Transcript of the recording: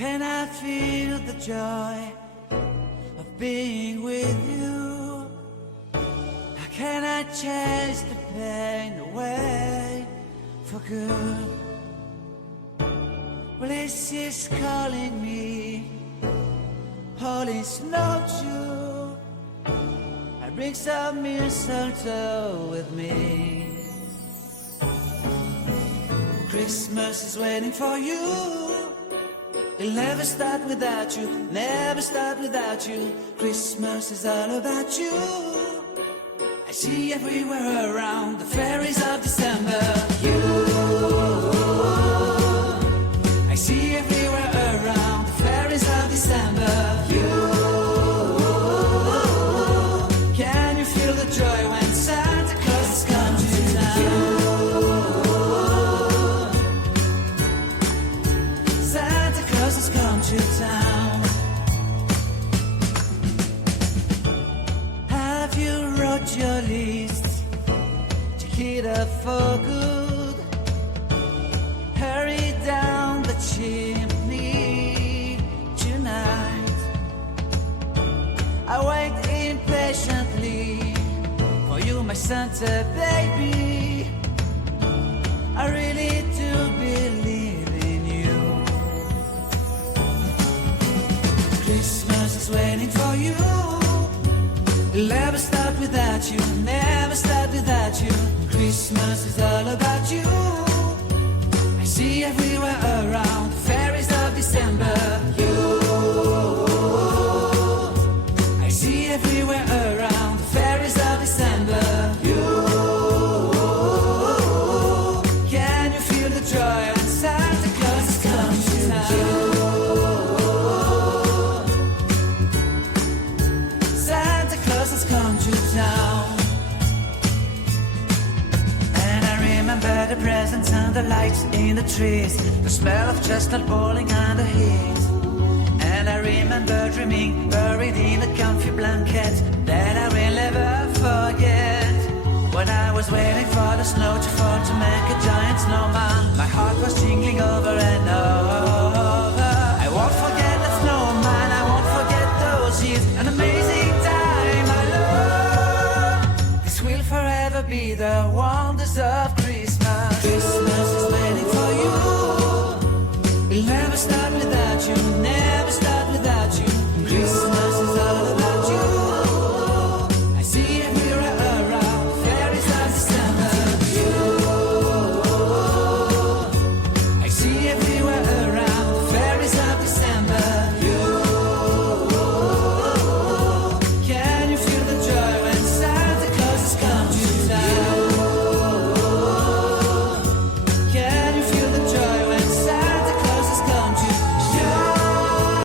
cannot feel the joy of being with you. How can I chase the pain away for good? Well, this is calling me, all is not true. I bring some mistletoe with me. Christmas is waiting for you. It'll never start without you, never start without you. Christmas is all about you. I see everywhere around the fairies of December. You, I see everywhere around the fairies of December. You, can you feel the joy when Santa Claus has come to town? Santa Claus has come to town. Have you wrote your list? Check it up for good. Hurry down the chimney tonight. I wait impatiently for you, my Santa baby. I really do believe in you. Christmas is waiting for you. It'll never start without you, never start without you. Christmas is all about you. I see everywhere around the fairies of December. You, I see everywhere around the fairies of December. You, can you feel the joy when Santa Claus has come to town? Santa Claus has come to town. And I remember the presents and the lights in the trees, the smell of chestnut boiling under heat. And I remember dreaming, buried in a comfy blanket that I will never forget. When I was waiting for the snow to fall to make a giant snowman, my heart was jingling over and over. I won't forget that snowman, I won't forget those years, an amazing time I love. This will forever be the wonders of Christmas. Christmas is waiting for you. It'll never start without you, never